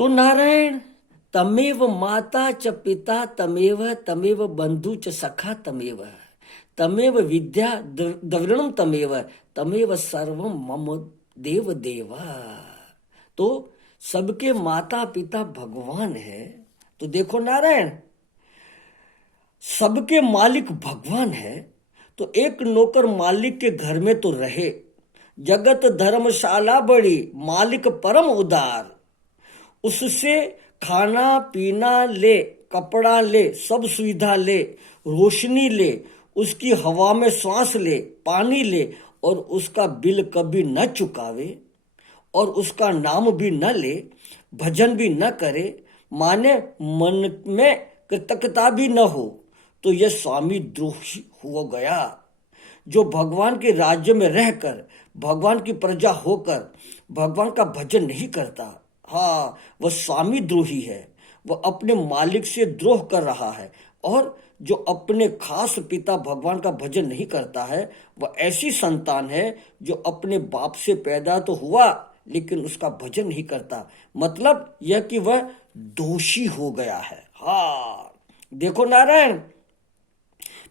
तो नारायण, तमेव माता च पिता तमेव तमेव बंधु च सखा तमेव तमेव विद्या द्रविणम तमेव तमेव सर्वम मम देव देव। तो सबके माता पिता भगवान है। तो देखो नारायण, सबके मालिक भगवान है। तो एक नौकर मालिक के घर में तो रहे, जगत धर्मशाला बड़ी, मालिक परम उदार। उससे खाना पीना ले, कपड़ा ले, सब सुविधा ले, रोशनी ले, उसकी हवा में सांस ले, पानी ले, और उसका बिल कभी न चुकावे और उसका नाम भी न ले, भजन भी न करे, माने मन में कृतज्ञता भी न हो, तो यह स्वामी द्रोही हो गया। जो भगवान के राज्य में रहकर, भगवान की प्रजा होकर भगवान का भजन नहीं करता, हाँ, वह स्वामी द्रोही है। वह अपने मालिक से द्रोह कर रहा है। और जो अपने खास पिता भगवान का भजन नहीं करता है, वह ऐसी संतान है जो अपने बाप से पैदा तो हुआ लेकिन उसका भजन नहीं करता। मतलब यह कि वह दोषी हो गया है। हाँ, देखो नारायण,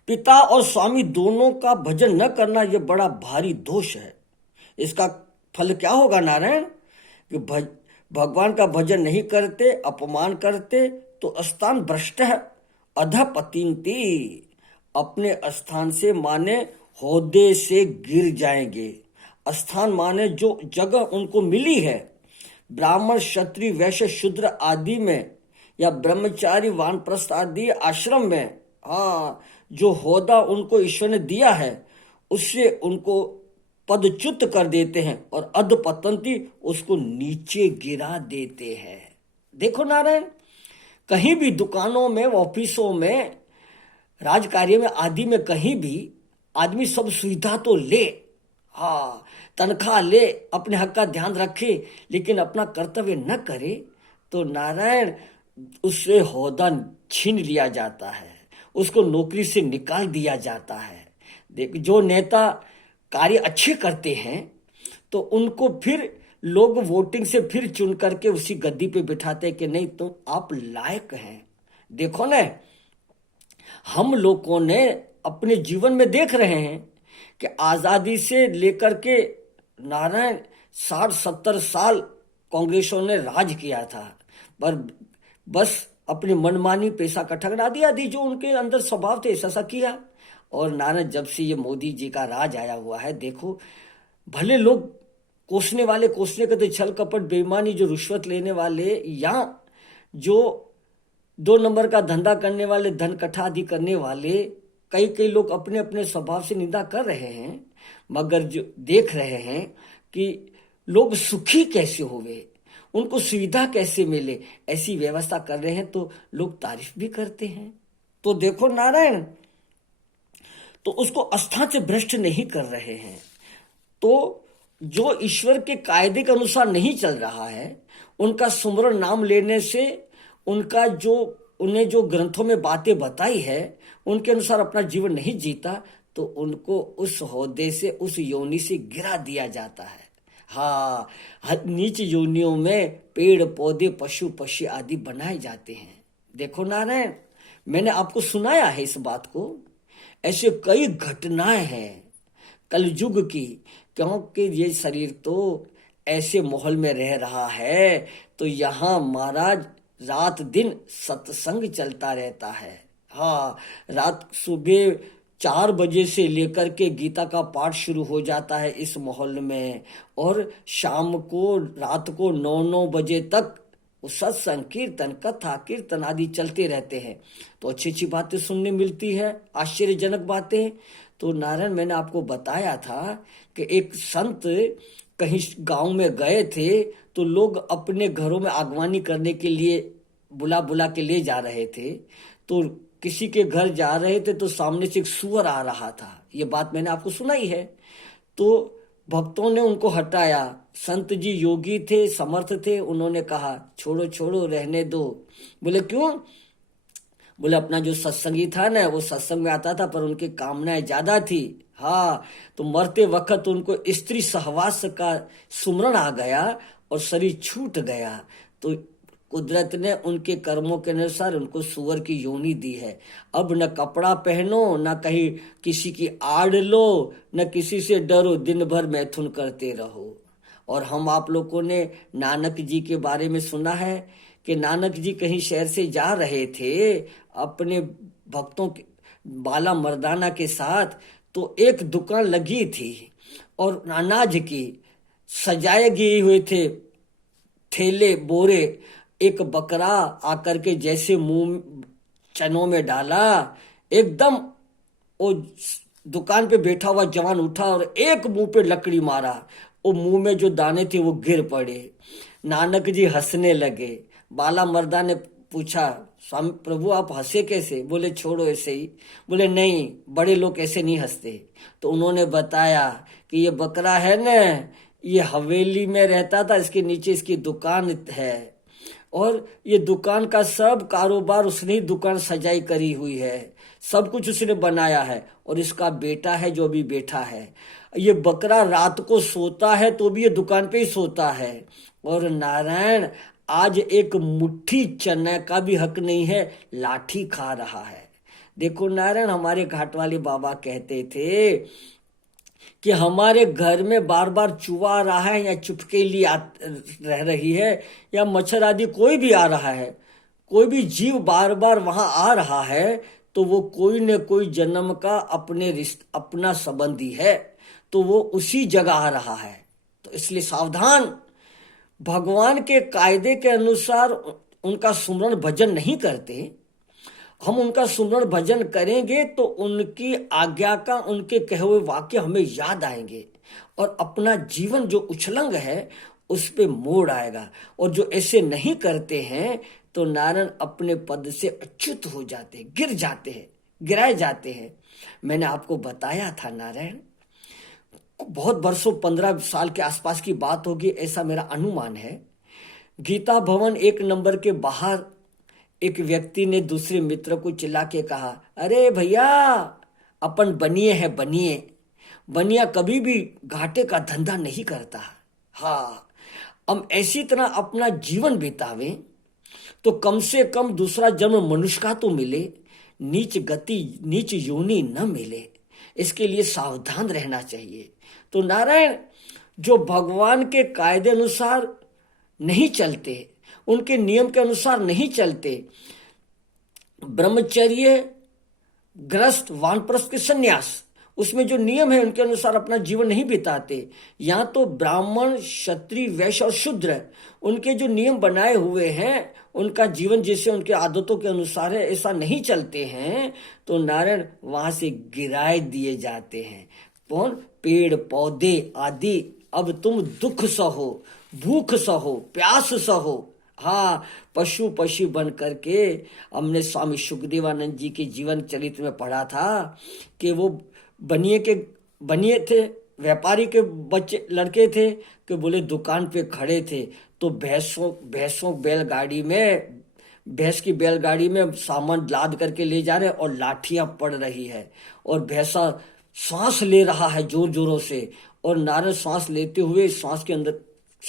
पिता और स्वामी दोनों का भजन न करना यह बड़ा भारी दोष है। इसका फल क्या होगा नारायण? कि भगवान का भजन नहीं करते, अपमान करते, तो स्थान भ्रष्ट है, अधपतिंती, अपने स्थान से माने होदे से गिर जाएंगे। स्थान माने जो जगह उनको मिली है, ब्राह्मण क्षत्रिय वैश्य शूद्र आदि में, या ब्रह्मचारी वानप्रस्थ आदि आश्रम में, हाँ, जो होदा उनको ईश्वर ने दिया है, उससे उनको पदच्युत कर देते हैं और अधपतंती, उसको नीचे गिरा देते हैं। देखो नारायण, कहीं भी दुकानों में, ऑफिसों में, राजकार्य में आदि में कहीं भी आदमी सब सुविधा तो ले, हाँ, तनख्वाह ले, अपने हक का ध्यान रखे, लेकिन अपना कर्तव्य न करे, तो नारायण उससे होदा छीन लिया जाता है, उसको नौकरी से निकाल दिया जाता है। देख, जो नेता कार्य अच्छे करते हैं तो उनको फिर लोग वोटिंग से फिर चुन करके उसी गद्दी पे बिठाते हैं कि नहीं, तो आप लायक हैं। देखो ना, हम लोगों ने अपने जीवन में देख रहे हैं कि आजादी से लेकर के नारायण 60-70 साल कांग्रेसों ने राज किया था, पर बस अपनी मनमानी पैसा का ठगना दिया दी, जो उनके अंदर स्वभाव थे ऐसा किया। और नारायण, जब से ये मोदी जी का राज आया हुआ है, देखो, भले लोग कोसने वाले कोसने के, तो छल कपट बेईमानी, जो रिश्वत लेने वाले या जो 2 नंबर का धंधा करने वाले, धन कट्ठा आदि करने वाले, कई कई लोग अपने अपने स्वभाव से निंदा कर रहे हैं, मगर जो देख रहे हैं कि लोग सुखी कैसे होवे, उनको सुविधा कैसे मिले, ऐसी व्यवस्था कर रहे हैं, तो लोग तारीफ भी करते हैं। तो देखो नारायण, तो उसको आस्था से भ्रष्ट नहीं कर रहे हैं। तो जो ईश्वर के कायदे के अनुसार नहीं चल रहा है, उनका सुमरन नाम लेने से, उनका जो उन्हें जो ग्रंथों में बातें बताई है उनके अनुसार अपना जीवन नहीं जीता, तो उनको उस होदे से, उस योनि से गिरा दिया जाता है। हाँ, नीच योनियों में पेड़ पौधे पशु पक्षी आदि बनाए जाते हैं। देखो नारायण, मैंने आपको सुनाया है इस बात को। ऐसे कई घटनाएं हैं कलयुग की, क्योंकि ये शरीर तो ऐसे माहौल में रह रहा है, तो यहाँ महाराज रात दिन सत्संग चलता रहता है। हाँ, रात सुबह 4 बजे से लेकर के गीता का पाठ शुरू हो जाता है इस माहौल में, और शाम को, रात को 9-9 बजे तक सत्संग, कीर्तन, कथा, कीर्तन आदि चलते रहते हैं। तो अच्छी अच्छी बातें सुनने मिलती है, आश्चर्यजनक बातें। तो नारायण, मैंने आपको बताया था कि एक संत कहीं गांव में गए थे, तो लोग अपने घरों में आगवानी करने के लिए बुला बुला के ले जा रहे थे। तो किसी के घर जा रहे थे तो सामने से एक सुअर आ रहा था, ये बात मैंने आपको सुनाई है। तो भक्तों ने उनको हटाया। संत जी योगी थे, समर्थ थे, उन्होंने कहा छोड़ो छोड़ो, रहने दो। बोले क्यों? बोले अपना जो सत्संगी था ना, वो सत्संग में आता था, पर उनकी कामनाएं ज्यादा थी। हाँ, तो मरते वक्त उनको स्त्री सहवास का सुमरण आ गया और शरीर छूट गया। तो कुदरत ने उनके कर्मों के अनुसार उनको सूअर की योनि दी है। अब न कपड़ा पहनो, न कहीं किसी की आड़ लो, न किसी से डरो, दिन भर मैथुन करते रहो। और हम आप लोगों ने नानक जी के बारे में सुना है कि नानक जी कहीं शहर से जा रहे थे अपने भक्तों के बाला मर्दाना के साथ, तो एक दुकान लगी थी और अनाज की सजाए गए हुए थे थैले बोरे। एक बकरा आकर के जैसे मुंह चनों में डाला, एकदम वो दुकान पे बैठा हुआ जवान उठा और एक मुंह पे लकड़ी मारा। वो मुंह में जो दाने थे वो गिर पड़े। नानक जी हंसने लगे। बाला मर्दा ने पूछा, स्वामी प्रभु आप हंसे कैसे? बोले छोड़ो ऐसे ही। बोले नहीं, बड़े लोग ऐसे नहीं हंसते। तो उन्होंने बताया कि ये बकरा है न, ये हवेली में रहता था, इसके नीचे इसकी दुकान है और ये दुकान का सब कारोबार उसने ही दुकान सजाई करी हुई है, सब कुछ उसने बनाया है। और इसका बेटा है जो अभी बैठा है। ये बकरा रात को सोता है तो भी ये दुकान पे ही सोता है। और नारायण आज एक मुट्ठी चना का भी हक नहीं है, लाठी खा रहा है। देखो नारायण, हमारे घाट वाले बाबा कहते थे कि हमारे घर में बार बार चूहा आ रहा है या चुपकेली रह रही है या मच्छर आदि कोई भी आ रहा है, कोई भी जीव बार बार वहां आ रहा है, तो वो कोई न कोई जन्म का अपना संबंधी है, तो वो उसी जगह आ रहा है। तो इसलिए सावधान। भगवान के कायदे के अनुसार उनका सुमरण भजन नहीं करते। हम उनका सुमरण भजन करेंगे तो उनकी आज्ञा का, उनके कहे हुए वाक्य हमें याद आएंगे और अपना जीवन जो उछलंग है उस पे मोड़ आएगा। और जो ऐसे नहीं करते हैं तो नारायण अपने पद से अच्युत हो जाते हैं, गिर जाते हैं, गिराए जाते हैं। मैंने आपको बताया था नारायण, बहुत वर्षों 15 साल के आसपास की बात होगी, ऐसा मेरा अनुमान है। गीता भवन 1 नंबर के बाहर एक व्यक्ति ने दूसरे मित्र को चिल्ला के कहा, अरे भैया अपन बनिए है, बनिए। बनिया कभी भी घाटे का धंधा नहीं करता। हाँ, हम ऐसी तरह अपना जीवन बितावे तो कम से कम दूसरा जन्म मनुष्य का तो मिले, नीच गति नीच योनि न मिले। इसके लिए सावधान रहना चाहिए। तो नारायण, जो भगवान के कायदे अनुसार नहीं चलते, उनके नियम के अनुसार नहीं चलते, ब्रह्मचर्य ग्रस्त वानप्रस्थ के संन्यास, उसमें जो नियम है उनके अनुसार अपना जीवन नहीं बिताते, या तो ब्राह्मण क्षत्रिय वैश्य और शूद्र, उनके जो नियम बनाए हुए हैं उनका जीवन जैसे उनके आदतों के अनुसार है ऐसा नहीं चलते हैं, तो नारायण वहां से गिराए दिए जाते हैं। कौन? पेड़ पौधे आदि। अब तुम दुख सहो, भूख सहो, प्यास सहो। हाँ, पशु पशु बन करके हमने स्वामी सुखदेवानंद जी के जीवन चरित्र में पढ़ा था कि वो बनिए थे, व्यापारी के बच्चे लड़के थे कि बोले दुकान पे खड़े थे तो भैंसों बैलगाड़ी में, भैंस की बैलगाड़ी में सामान लाद करके ले जा रहे और लाठियां पड़ रही है और भैंसा सांस ले रहा है जोर जोरों से, और नारद सांस लेते हुए सांस के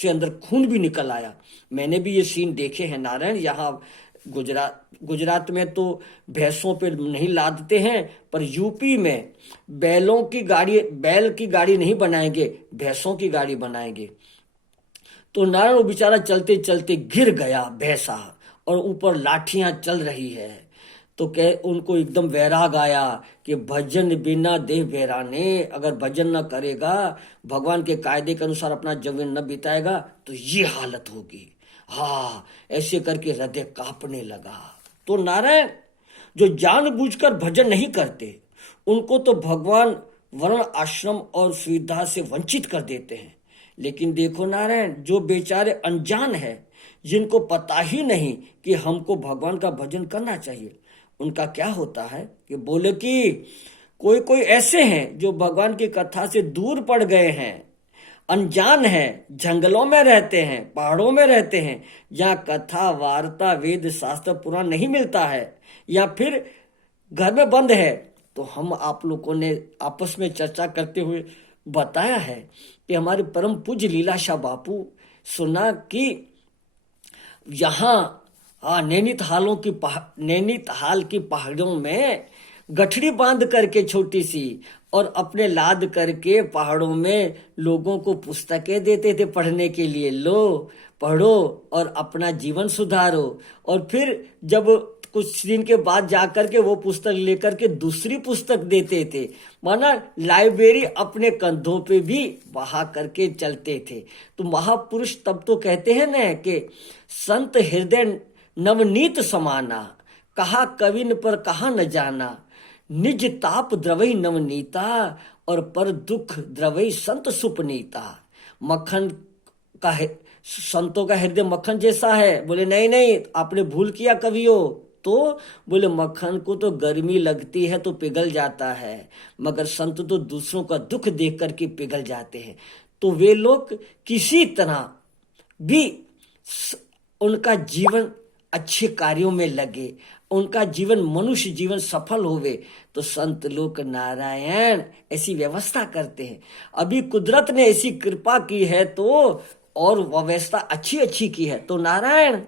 अंदर खून भी निकल आया। मैंने भी ये सीन देखे हैं नारायण। यहाँ गुजरात में तो भैंसों पे नहीं लादते हैं, पर यूपी में बैल की गाड़ी नहीं बनाएंगे, भैंसों की गाड़ी बनाएंगे। तो नारायण वो बेचारा चलते चलते गिर गया भैंसा, और ऊपर लाठियां चल रही है। तो उनको एकदम वैराग आया कि भजन बिना देह बैराने, अगर भजन न करेगा, भगवान के कायदे के अनुसार अपना जीवन न बिताएगा तो ये हालत होगी। हाँ, ऐसे करके हृदय कांपने लगा। तो नारायण, जो जानबूझकर भजन नहीं करते उनको तो भगवान वर्ण आश्रम और सुविधा से वंचित कर देते हैं। लेकिन देखो नारायण, जो बेचारे अनजान है, जिनको पता ही नहीं कि हमको भगवान का भजन करना चाहिए, उनका क्या होता है कि बोले कि कोई ऐसे हैं जो भगवान की कथा से दूर पड़ गए हैं, अनजान है, जंगलों में रहते हैं, पहाड़ों में रहते हैं, जहाँ कथा वार्ता वेद शास्त्र पुराण नहीं मिलता है, या फिर घर में बंद है। तो हम आप लोगों ने आपस में चर्चा करते हुए बताया है कि हमारे परम पूज्य लीलाशाह बापू सुना कि यहाँ नैनीताल की पहाड़ों में गठड़ी बांध करके छोटी सी, और अपने लाद करके पहाड़ों में लोगों को पुस्तकें देते थे पढ़ने के लिए, लो पढ़ो और अपना जीवन सुधारो। और फिर जब कुछ दिन के बाद जाकर के वो पुस्तक लेकर के दूसरी पुस्तक देते थे, माना लाइब्रेरी अपने कंधों पे भी बहा करके चलते थे। तो महापुरुष तब तो कहते हैं ना कि संत हृदय नवनीत समाना, कहा कविन पर कहा न जाना, निज ताप द्रवई नवनीता, और पर दुख द्रवई संत सुपनीता। मक्खन का संतों का हृदय मक्खन जैसा है। बोले नहीं नहीं, आपने भूल किया कवियो। तो बोले मक्खन को तो गर्मी लगती है तो पिघल जाता है, मगर संत तो दूसरों का दुख देख करके पिघल जाते हैं। तो वे लोग किसी तरह भी उनका जीवन अच्छे कार्यों में लगे, उनका जीवन मनुष्य जीवन सफल होवे, तो संत लोक नारायण ऐसी व्यवस्था करते हैं। अभी कुदरत ने ऐसी कृपा की है तो, और व्यवस्था अच्छी अच्छी की है, तो नारायण